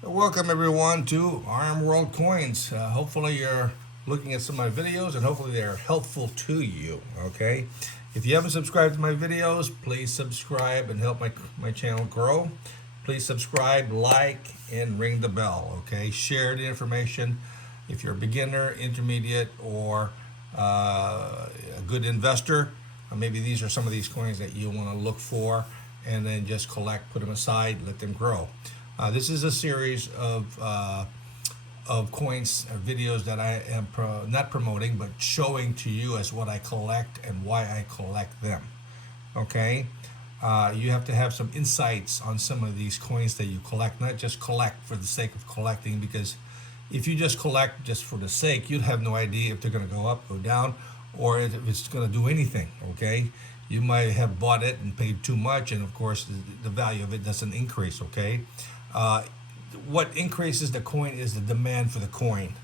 Welcome everyone to RMworldcoins. Hopefully you're looking at some of my videos and hopefully they're helpful to you. Okay, if you haven't subscribed to my videos, please subscribe and help my channel grow. Please subscribe, like, and ring the bell. Okay, share the information. If you're a beginner, intermediate, or a good investor, maybe these are some of these coins that you want to look for and then just collect, put them aside, let them grow. This is a series of coins videos that I am not promoting but showing to you as what I collect and why I collect them. Okay, you have to have some insights on some of these coins that you collect, not just collect for the sake of collecting, because if you just collect just for the sake, you'd have no idea if they're going to go up, go down, or if it's going to do anything. Okay, you might have bought it and paid too much, and of course the value of it doesn't increase. Okay, uh, what increases the coin is the demand for the coin,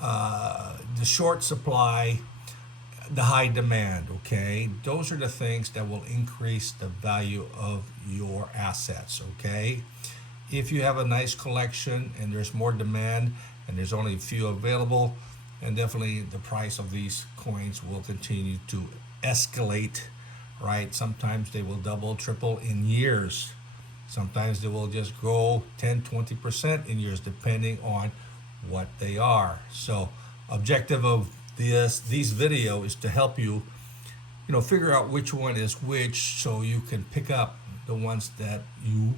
the short supply, the high demand. Okay, those are the things that will increase the value of your assets. Okay, if you have a nice collection and there's more demand and there's only a few available, and definitely the price of these coins will continue to escalate. Right, sometimes they will double, triple in years. Sometimes they will just grow 10, 20% in years, depending on what they are. So, objective of these video is to help you, figure out which one is which, so you can pick up the ones that you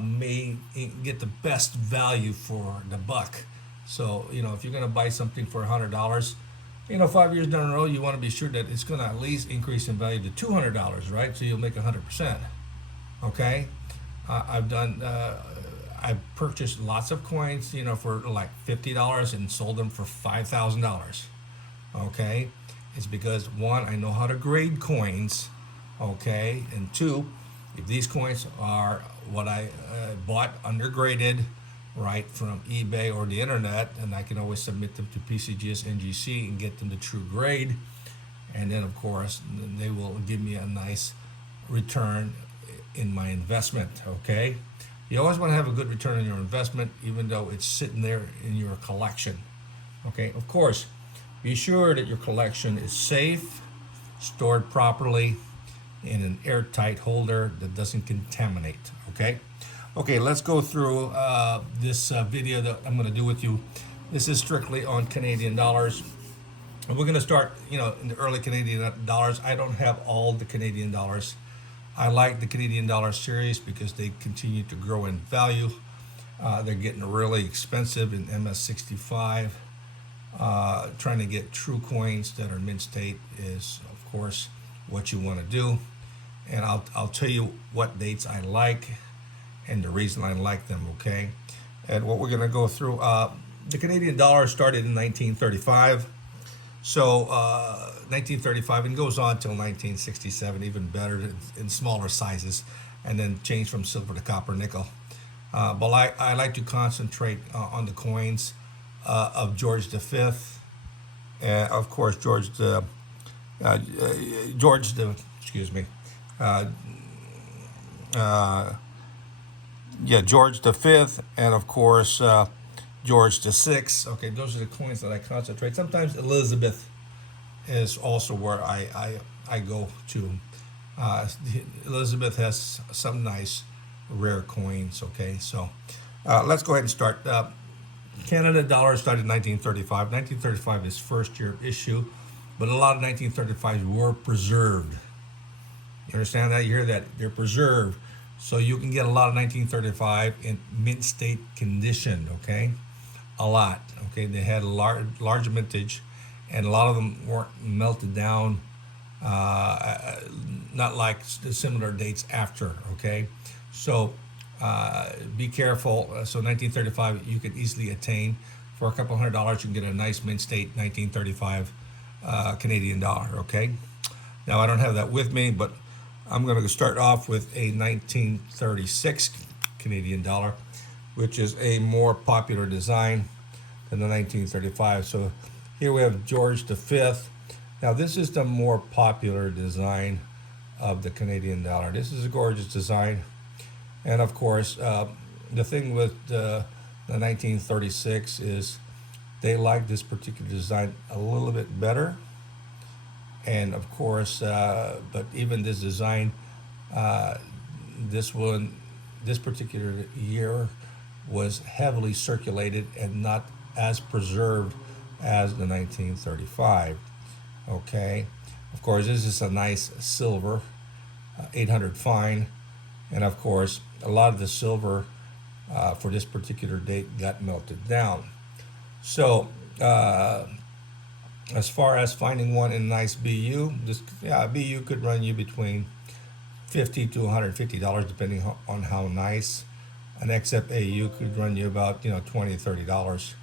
may get the best value for the buck. So, if you're going to buy something for $100, 5 years down the road, you want to be sure that it's going to at least increase in value to $200, right? So you'll make 100%. Okay, I've purchased lots of coins, for like $50 and sold them for $5,000. Okay, it's because one, I know how to grade coins. Okay, and two, if these coins are what I bought undergraded, right, from eBay or the internet, and I can always submit them to PCGS NGC and get them to true grade, and then of course they will give me a nice return in my investment. Okay, you always want to have a good return on your investment, even though it's sitting there in your collection. Okay, of course, be sure that your collection is safe, stored properly in an airtight holder that doesn't contaminate. Okay, let's go through this video that I'm going to do with you. This is strictly on Canadian dollars. And we're going to start, in the early Canadian dollars. I don't have all the Canadian dollars. I like the Canadian dollar series because they continue to grow in value. They're getting really expensive in MS65. Trying to get true coins that are mint state is, of course, what you want to do. And I'll tell you what dates I like and the reason I like them. Okay, and what we're going to go through. The Canadian dollar started in 1935. So 1935 and goes on till 1967, even better in smaller sizes, and then changed from silver to copper, nickel. But I like to concentrate on the coins of George V, of course George V, and of course George VI. Okay, those are the coins that I concentrate. Sometimes Elizabeth is also where I go to. Elizabeth has some nice rare coins. Okay, so let's go ahead and start. Canada dollar started in 1935. 1935 is first year issue, but a lot of 1935s were preserved. You understand that? You hear that? They're preserved. So you can get a lot of 1935 in mint state condition. Okay, a lot. Okay, they had a large mintage, and a lot of them weren't melted down, not like the similar dates after. Okay, so be careful. So 1935 you can easily attain for a couple $100. You can get a nice mint state 1935 Canadian dollar. Okay, now I don't have that with me, but I'm going to start off with a 1936 Canadian dollar, which is a more popular design than the 1935. So here we have George V. Now this is the more popular design of the Canadian dollar. This is a gorgeous design, and of course the thing with the 1936 is they like this particular design a little bit better. And of course, but even this design, uh, this one, this particular year was heavily circulated and not as preserved as the 1935. Okay, of course, this is a nice silver, 800 fine, and of course, a lot of the silver for this particular date got melted down. So, as far as finding one in a nice BU, this BU could run you between $50 to $150 depending on how nice. An XFAU could run you about $20 to $30.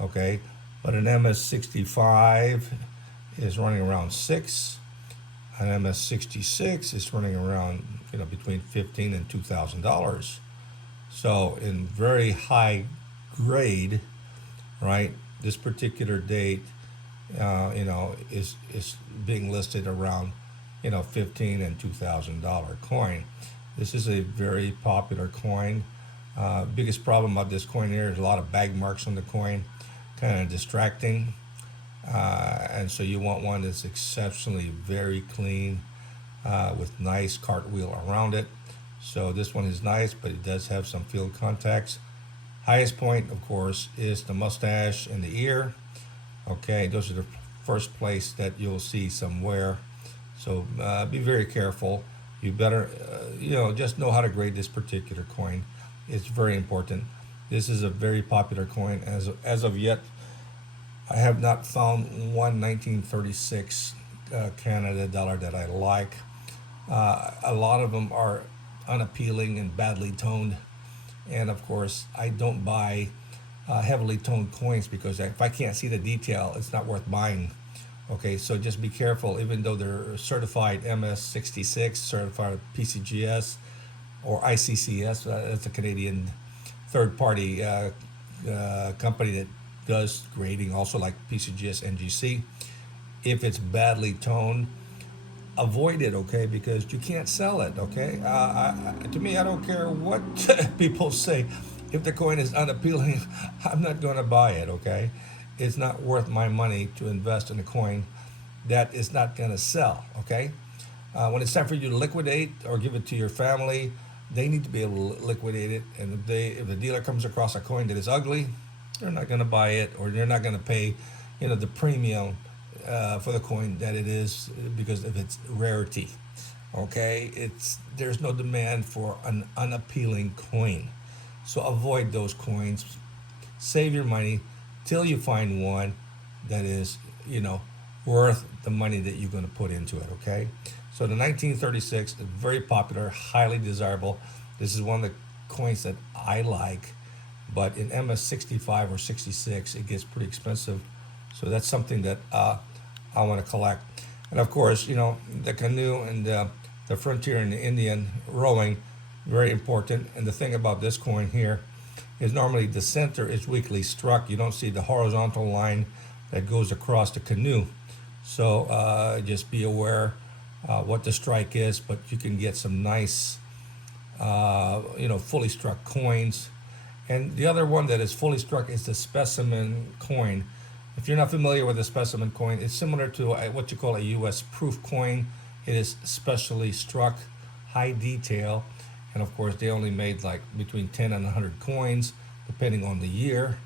Okay, but an MS65 is running around six. An MS66 is running around between $15 and $2,000. So in very high grade, right? This particular date, is being listed around, 15 and $2,000 coin. This is a very popular coin. Biggest problem about this coin here is a lot of bag marks on the coin, kind of distracting. And so you want one that's exceptionally very clean, with nice cartwheel around it. So this one is nice, but it does have some field contacts. Highest point, of course, is the mustache and the ear. Okay, those are the first place that you'll see some wear. So be very careful. You better, just know how to grade this particular coin. It's very important. This is a very popular coin. As of yet, I have not found one 1936 Canada dollar that I like. A lot of them are unappealing and badly toned. And of course, I don't buy heavily toned coins because if I can't see the detail, it's not worth buying. Okay, so just be careful. Even though they're certified MS66, certified PCGS, or ICCS, that's a Canadian third-party company that does grading, also like PCGS, NGC. If it's badly toned, avoid it, okay? Because you can't sell it, okay? To me, I don't care what people say. If the coin is unappealing, I'm not going to buy it, okay? It's not worth my money to invest in a coin that is not going to sell, okay? When it's time for you to liquidate or give it to your family, they need to be able to liquidate it. And if the dealer comes across a coin that is ugly, they're not going to buy it, or they're not going to pay, the premium for the coin that it is because of its rarity. Okay, there's no demand for an unappealing coin, so avoid those coins. Save your money till you find one that is worth the money that you're going to put into it. Okay, so the 1936 is very popular, highly desirable. This is one of the coins that I like, but in MS65 or 66 it gets pretty expensive. So that's something that I want to collect. And of course, the canoe and the frontier and the Indian rowing, very important. And the thing about this coin here is normally the center is weakly struck. You don't see the horizontal line that goes across the canoe. So just be aware what the strike is, but you can get some nice, fully struck coins. And the other one that is fully struck is the specimen coin. If you're not familiar with a specimen coin, it's similar to what you call a U.S. proof coin. It is specially struck, high detail, and of course they only made like between 10 and 100 coins, depending on the year,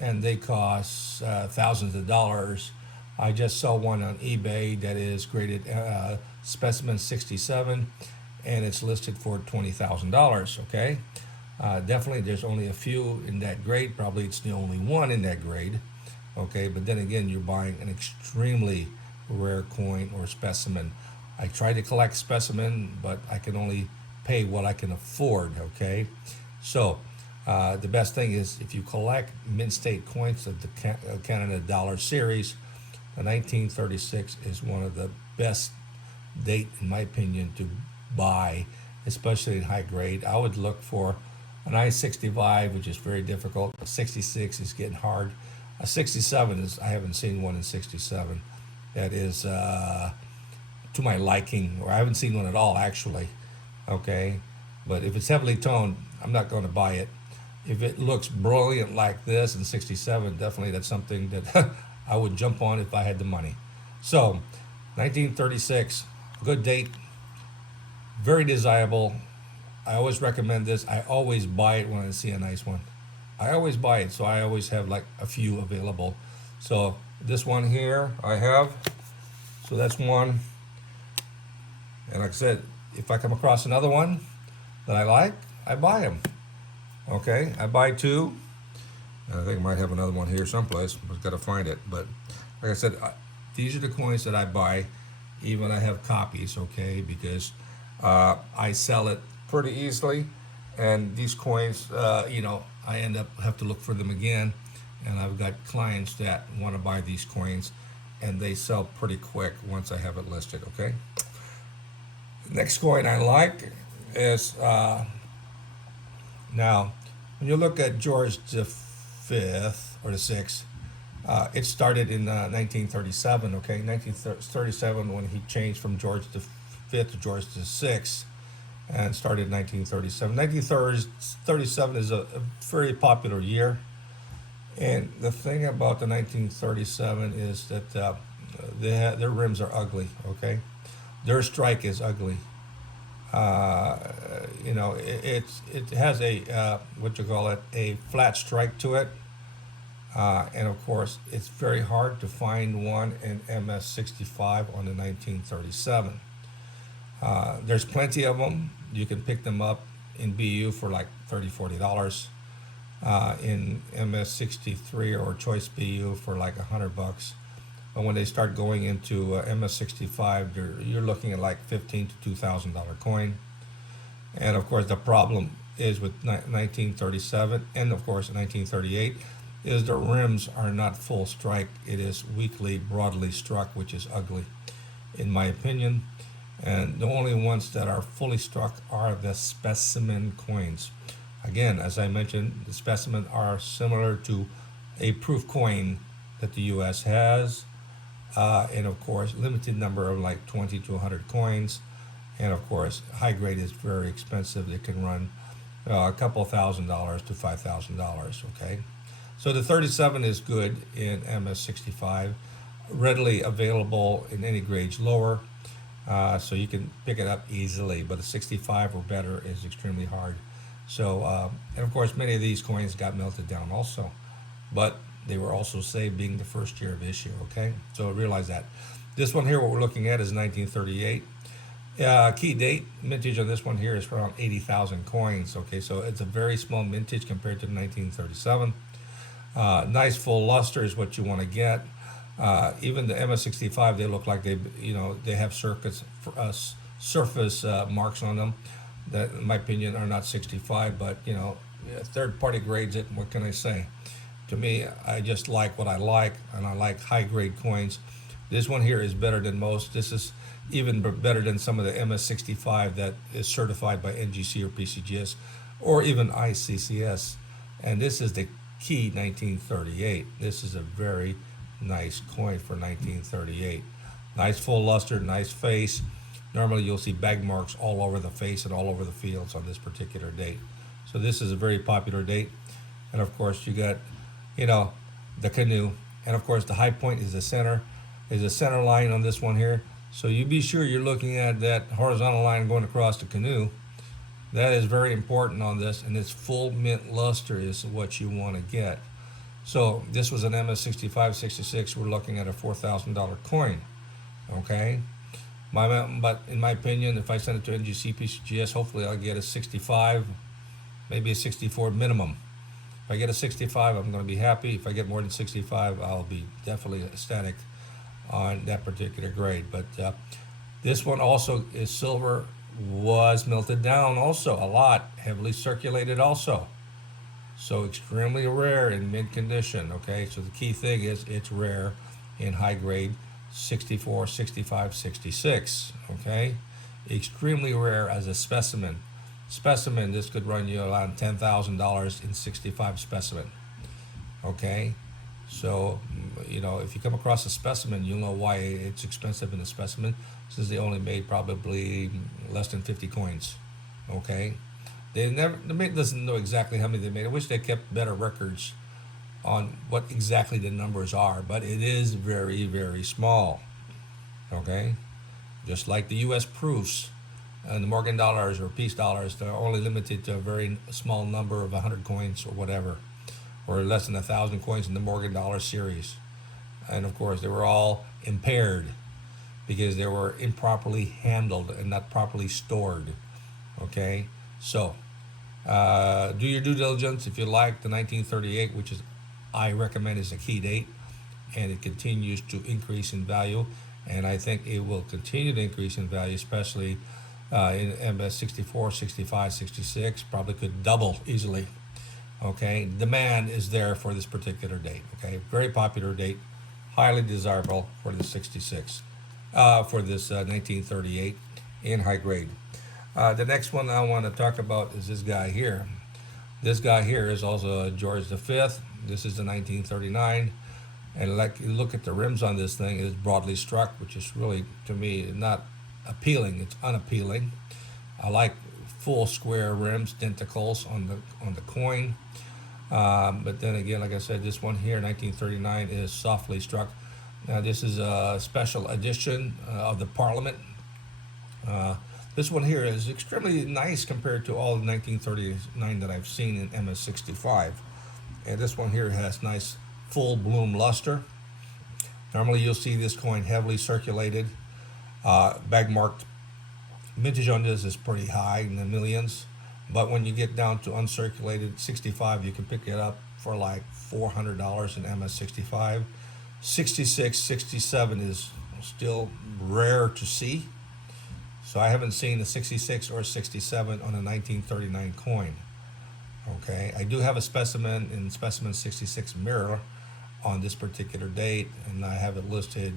and they cost thousands of dollars. I just saw one on eBay that is graded specimen 67, and it's listed for $20,000. Okay, definitely there's only a few in that grade. Probably it's the only one in that grade. Okay, but then again, you're buying an extremely rare coin or specimen. I try to collect specimen, but I can only pay what I can afford. Okay, so the best thing is if you collect mint state coins of the Canada dollar series, the 1936 is one of the best date, in my opinion, to buy, especially in high grade. I would look for an I-65, which is very difficult. A 66 is getting hard. A 67 is, I haven't seen one in 67 that is to my liking, or I haven't seen one at all actually. Okay, but if it's heavily toned, I'm not going to buy it. if it looks brilliant like this in 67, definitely that's something that I would jump on if I had the money. So 1936, good date, very desirable. I always recommend this. I always buy it when I see a nice one. I always buy it, so I always have like a few available. So this one here I have, so that's one. And like I said, if I come across another one that I like, I buy them. Okay, I buy two. I think I might have another one here someplace. I've got to find it. But like I said, these are the coins that I buy. Even I have copies, okay, because I sell it pretty easily. And these coins, I end up have to look for them again. And I've got clients that want to buy these coins, and they sell pretty quick once I have it listed, okay? Next coin I like is, now, when you look at George the Fifth or the Sixth, it started in 1937. Okay, 1937 when he changed from George the Fifth to George the Sixth, and started in 1937. 1937 is a very popular year, and the thing about the 1937 is that their rims are ugly. Okay, their strike is ugly. It has a what you call it, a flat strike to it, and of course it's very hard to find one in MS65 on the 1937. There's plenty of them. You can pick them up in BU for like $30-$40. In MS63 or Choice BU for like $100. But when they start going into MS65, you're looking at like $1,500 to $2,000 coin. And of course, the problem is with 1937 and of course 1938 is the rims are not full strike. It is weakly, broadly struck, which is ugly, in my opinion. And the only ones that are fully struck are the specimen coins. Again, as I mentioned, the specimen are similar to a proof coin that the U.S. has. And of course, limited number of like 20 to 100 coins. And of course, high grade is very expensive. It can run a couple $1,000s to $5,000. Okay, so the 37 is good in MS65, readily available in any grades lower, so you can pick it up easily. But the 65 or better is extremely hard. So, and of course, many of these coins got melted down also, but they were also saved being the first year of issue, okay? So realize that. This one here, what we're looking at is 1938. Key date, mintage on this one here is around 80,000 coins, okay? So it's a very small mintage compared to 1937. Nice full luster is what you want to get. Even the MS65, they look like they have surface marks on them that, in my opinion, are not 65, but third-party grades it. What can I say? To me, I just like what I like, and I like high-grade coins. This one here is better than most. This is even better than some of the MS65 that is certified by NGC or PCGS, or even ICCS. And this is the key 1938. This is a very nice coin for 1938. Nice full luster, nice face. Normally you'll see bag marks all over the face and all over the fields on this particular date. So this is a very popular date. And of course you got, the canoe. And of course the high point is the center line on this one here. So you be sure you're looking at that horizontal line going across the canoe. That is very important on this, and its full mint luster is what you want to get. So this was an MS65, 66. We're looking at a $4,000 coin, okay? But in my opinion, if I send it to NGC, PCGS, hopefully I'll get a 65, maybe a 64 minimum. If I get a 65, I'm going to be happy. If I get more than 65, I'll be definitely ecstatic on that particular grade. But this one also is silver, was melted down also a lot, heavily circulated also. So extremely rare in mint condition, okay? So the key thing is it's rare in high grade 64, 65, 66, okay? Extremely rare as a specimen. Specimen, this could run you around $10,000 in 65 specimen, okay? So, if you come across a specimen, you'll know why it's expensive in a specimen, since they only made probably less than 50 coins, okay? The Mint doesn't know exactly how many they made. I wish they kept better records on what exactly the numbers are, but it is very, very small. Okay, just like the U.S. proofs and the Morgan dollars or peace dollars, they're only limited to a very small number of 100 coins or whatever, or less than 1,000 coins in the Morgan dollar series. And of course, they were all impaired because they were improperly handled and not properly stored. Okay, so do your due diligence if you like the 1938, which is I recommend is a key date, and it continues to increase in value, and I think it will continue to increase in value, especially in MS 64, 65, 66, probably could double easily. Okay, demand is there for this particular date. Okay, very popular date, highly desirable for the 66, for this 1938 in high grade. The next one I want to talk about is this guy here. This guy here is also George V. This is the 1939, and like you look at the rims on this thing, it's broadly struck, which is really to me not appealing. It's unappealing. I like full square rims, denticles on the coin. But then again, like I said, this one here, 1939, is softly struck. Now this is a special edition of the Parliament. This one here is extremely nice compared to all the 1939 that I've seen in MS65. And this one here has nice full bloom luster. Normally you'll see this coin heavily circulated. Bag marked vintage on this is pretty high in the millions. But when you get down to uncirculated 65, you can pick it up for like $400 in MS65. 66, 67 is still rare to see. So I haven't seen a 66 or 67 on a 1939 coin. Okay, I do have a specimen in specimen 66 mirror on this particular date, and I have it listed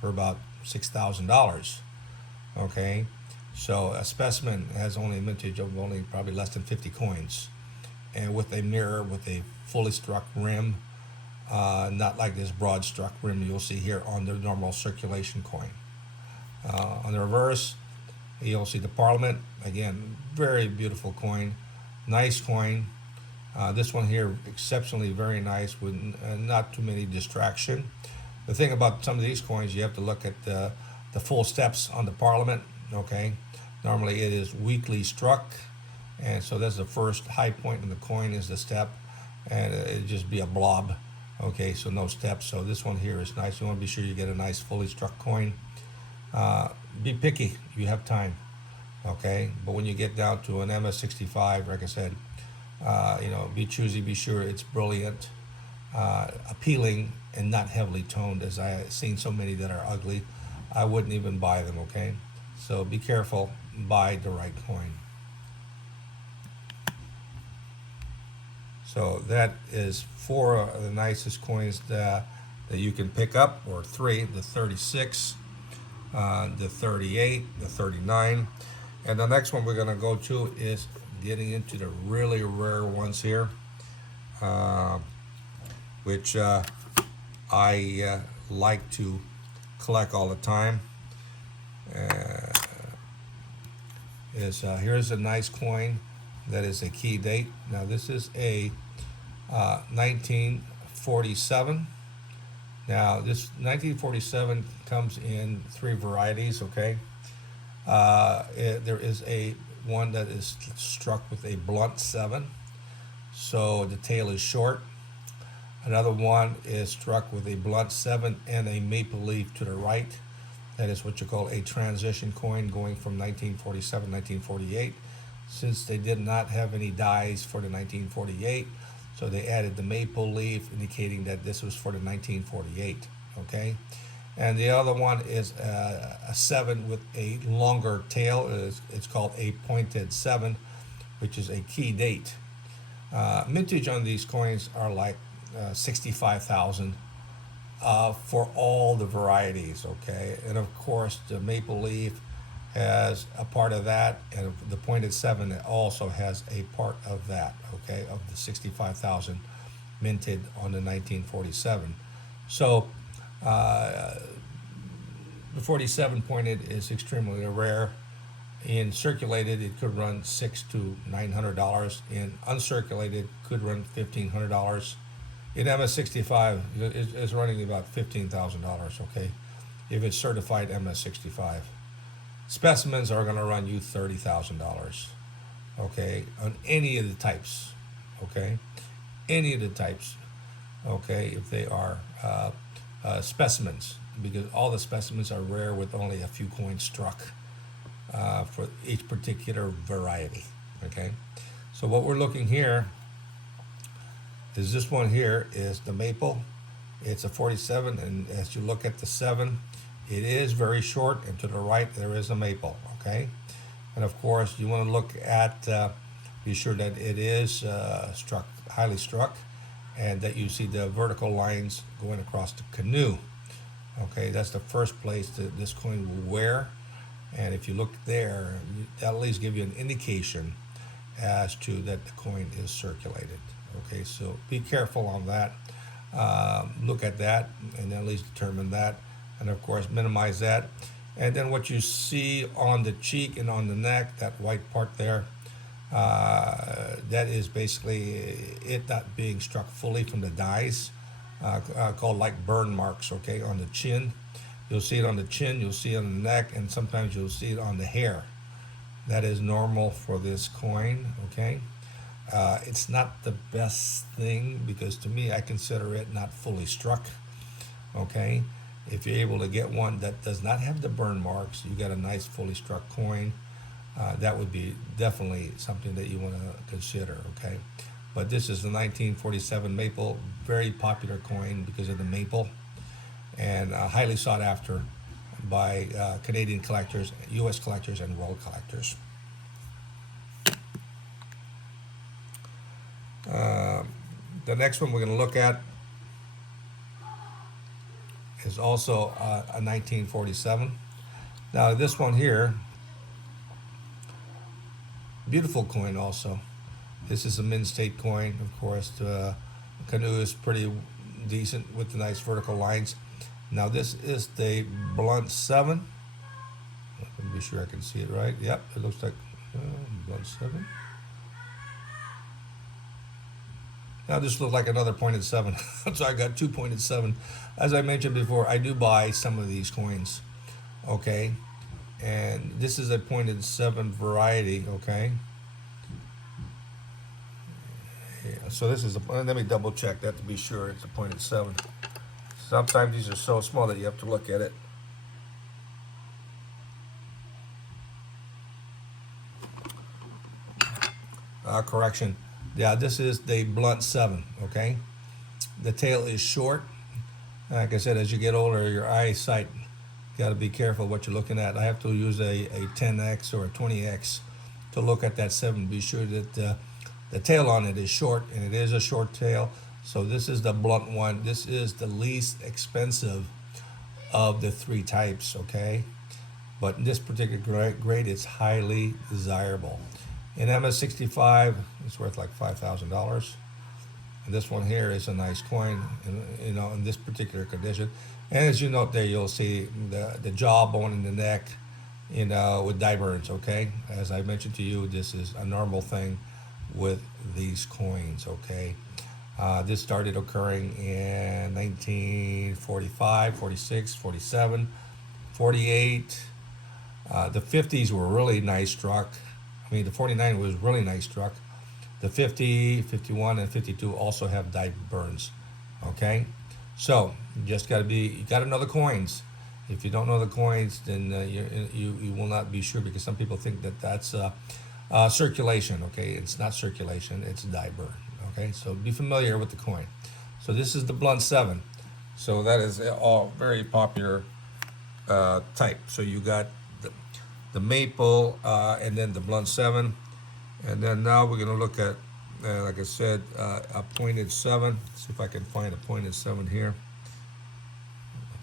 for about $6,000. Okay, so a specimen has only a mintage of only probably less than 50 coins, and with a mirror with a fully struck rim, not like this broad struck rim you'll see here on the normal circulation coin. On the reverse, you'll see the Parliament. Again, very beautiful coin, nice coin. This one here, exceptionally very nice with not too many distraction. The thing about some of these coins, you have to look at the full steps on the Parliament. Okay, normally it is weakly struck, and so that's the first high point in the coin is the step, and it'd just be a blob. Okay, so no steps. So this one here is nice. You want to be sure you get a nice fully struck coin. Be picky if you have time, okay? But when you get down to an MS65, like I said, be choosy, be sure it's brilliant, appealing, and not heavily toned, as I've seen so many that are ugly. I wouldn't even buy them, okay? So be careful, buy the right coin. So that is four of the nicest coins that you can pick up, or three, the 36, the 38, the 39. And the next one we're going to go to is getting into the really rare ones here, which I like to collect all the time. Here's a nice coin that is a key date. Now this is a 1947. Now this 1947 comes in three varieties, okay? There is a one that is struck with a blunt 7, so the tail is short. Another one is struck with a blunt 7 and a maple leaf to the right. That is what you call a transition coin going from 1947 1948. Since they did not have any dies for the 1948, so they added the maple leaf, indicating that this was for the 1948, okay? And the other one is a 7 with a longer tail. It's called a pointed 7, which is a key date. Mintage on these coins are like 65,000 for all the varieties, okay? And of course, the maple leaf has a part of that, and the pointed 7 also has a part of that, okay, of the 65,000 minted on the 1947. So the 47 pointed is extremely rare, In circulated, it could run $600 to $900. In uncirculated, could run $1,500. In MS65, it's running about $15,000. Okay, if it's certified MS65. Specimens are going to run you $30,000. Okay, on any of the types. Okay, any of the types. Okay, if they are specimens, because all the specimens are rare with only a few coins struck for each particular variety. Okay, so what we're looking here is this one here is the maple. It's a 47, and as you look at the 7, it is very short, and to the right there is a maple. Okay, and of course you want to look at be sure that it is struck, highly struck, and that you see the vertical lines going across the canoe. Okay, that's the first place that this coin will wear, and if you look there, that'll at least give you an indication as to that the coin is circulated. Okay, so be careful on that. Look at that, and then at least determine that, and of course minimize that. And then what you see on the cheek and on the neck, that white part there, that is basically it not being struck fully from the dies, called like burn marks. Okay, on the chin, you'll see it on the chin, you'll see it on the neck, and sometimes you'll see it on the hair. That is normal for this coin. Okay, it's not the best thing, because to me I consider it not fully struck. Okay, if you're able to get one that does not have the burn marks, you get a nice fully struck coin. That would be definitely something that you want to consider. Okay, but this is the 1947 maple, very popular coin because of the maple, and highly sought after by Canadian collectors, U.S. collectors, and world collectors. The next one we're going to look at is also a 1947. Now this one here, beautiful coin also. This is a Mint State coin, of course. The canoe is pretty decent with the nice vertical lines. Now this is the blunt 7. Let me be sure I can see it right. Yep, it looks like blunt 7. Now this looks like another pointed 7. So I got 2 pointed 7. As I mentioned before, I do buy some of these coins. Okay, and this is a pointed 7 variety. Okay, yeah, so this is a, let me double check that to be sure it's a pointed 7. Sometimes these are so small that you have to look at it. Correction. Yeah, this is the blunt 7. Okay, the tail is short. Like I said, as you get older, your eyesight, got to be careful what you're looking at. I have to use a 10x or a 20x to look at that 7. Be sure that the tail on it is short, and it is a short tail. So this is the blunt one. This is the least expensive of the 3 types. Okay, but in this particular grade, it's highly desirable. In MS65, it's worth like $5,000. And this one here is a nice coin, in this particular condition. And as you note there, you'll see the jawbone in the neck, with dye burns. Okay, as I mentioned to you, this is a normal thing with these coins. Okay, this started occurring in 1945, 46, 47, 48. The 50s were really nice struck. I mean, the 49 was really nice struck. The 50, 51, and 52 also have dye burns. Okay, so you got to know the coins. If you don't know the coins, then you will not be sure, because some people think that that's circulation. Okay, it's not circulation, it's dye burn. Okay, so be familiar with the coin. So this is the blunt 7. So that is all very popular type. So you got the maple, and then the blunt 7, and then now we're going to look at, like I said, a pointed 7. Let's see if I can find a pointed 7 here.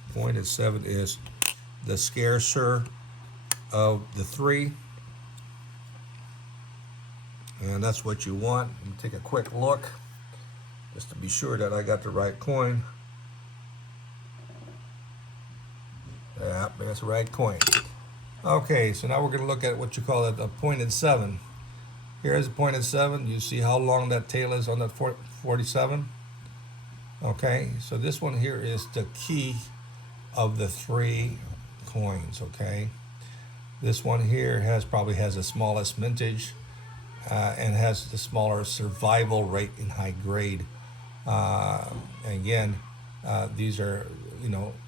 A pointed 7 is the scarcer of the 3, and that's what you want. Let me take a quick look just to be sure that I got the right coin. Yeah, that's the right coin. Okay, so now we're going to look at what you call a pointed 7. Here's a pointed 7. You see how long that tail is on that 47? Okay, so this one here is the key of the 3 coins, okay? This one here probably has the smallest mintage and has the smaller survival rate in high grade. Again, these are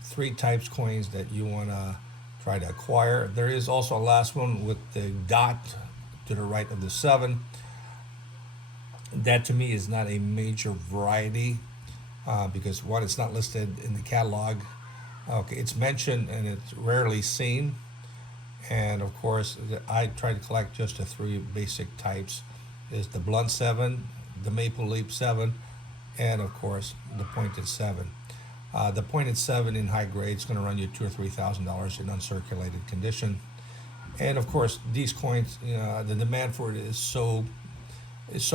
3 types coins that you want to try to acquire. There is also a last one with the dot to the right of the 7. That to me is not a major variety because one, it's not listed in the catalog. Okay, it's mentioned and it's rarely seen. And of course, I try to collect just the 3 basic types: is the blunt 7, the maple leaf 7, and of course the pointed 7. The pointed 7 in high grade is going to run you $2,000 or $3,000 in uncirculated condition. And of course, these coins, the demand for it is so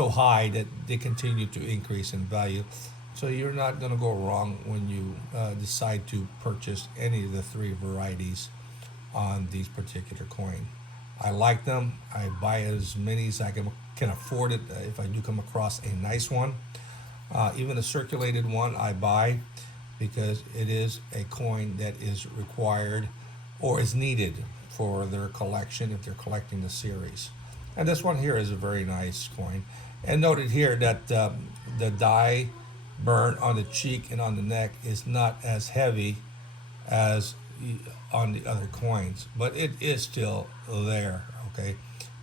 high that they continue to increase in value. So you're not going to go wrong when you decide to purchase any of the 3 varieties on these particular coin. I like them. I buy as many as I can afford it. If I do come across a nice one, even a circulated one, I buy because it is a coin that is required or is needed for their collection if they're collecting the series. And this one here is a very nice coin. And noted here that the dye burn on the cheek and on the neck is not as heavy as on the other coins, but it is still there. Okay,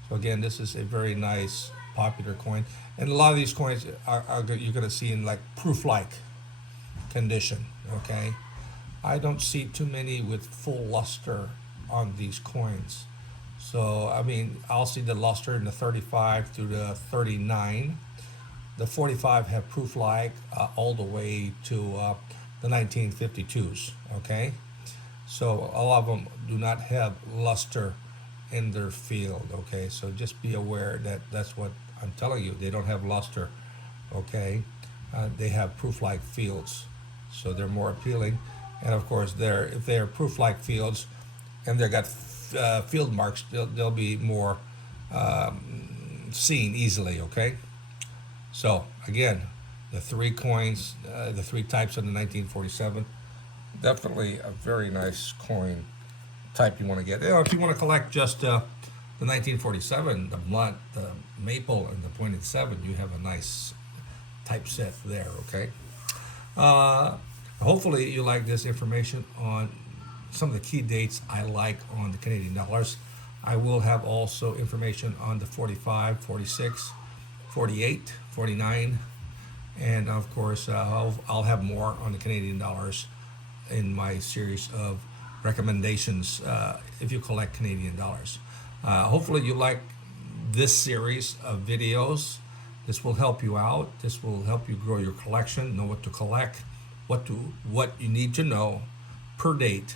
so again, this is a very nice popular coin, and a lot of these coins are you're going to see in like proof-like condition. Okay, I don't see too many with full luster on these coins. So I mean, I'll see the luster in the 35 through the 39. The 45 have proof-like all the way to the 1952s. Okay. So a lot of them do not have luster in their field, okay? So just be aware that that's what I'm telling you. They don't have luster, okay? They have proof-like fields, so they're more appealing. And of course, if they're proof-like fields and they've got field marks, they'll be more seen easily, okay? So again, the 3 coins, the 3 types of the 1947. Definitely a very nice coin type you want to get. If you want to collect just the 1947, the blunt, the maple, and the pointed 7, you have a nice typeset there, okay? Hopefully you like this information on some of the key dates I like on the Canadian dollars. I will have also information on the 45, 46, 48, 49, and of course I'll have more on the Canadian dollars in my series of recommendations if you collect Canadian dollars. Hopefully you like this series of videos. This will help you out. This will help you grow your collection, know what to collect, what you need to know per date,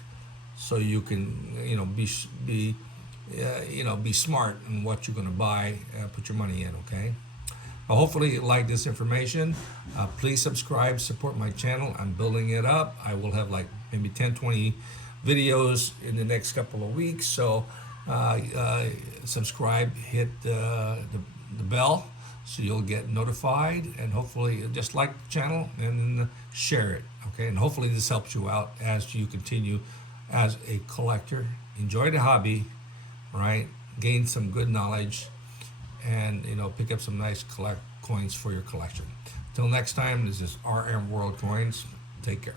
so you can be smart in what you're going to buy, put your money in. Okay. Hopefully you like this information. Please subscribe, support my channel. I'm building it up. I will have like maybe 10, 20 videos in the next couple of weeks. So subscribe, hit the bell so you'll get notified, and hopefully just like the channel and share it. Okay, and hopefully this helps you out as you continue as a collector. Enjoy the hobby, right? Gain some good knowledge, and pick up some nice coins for your collection. Till next time, this is RM World Coins. Take care.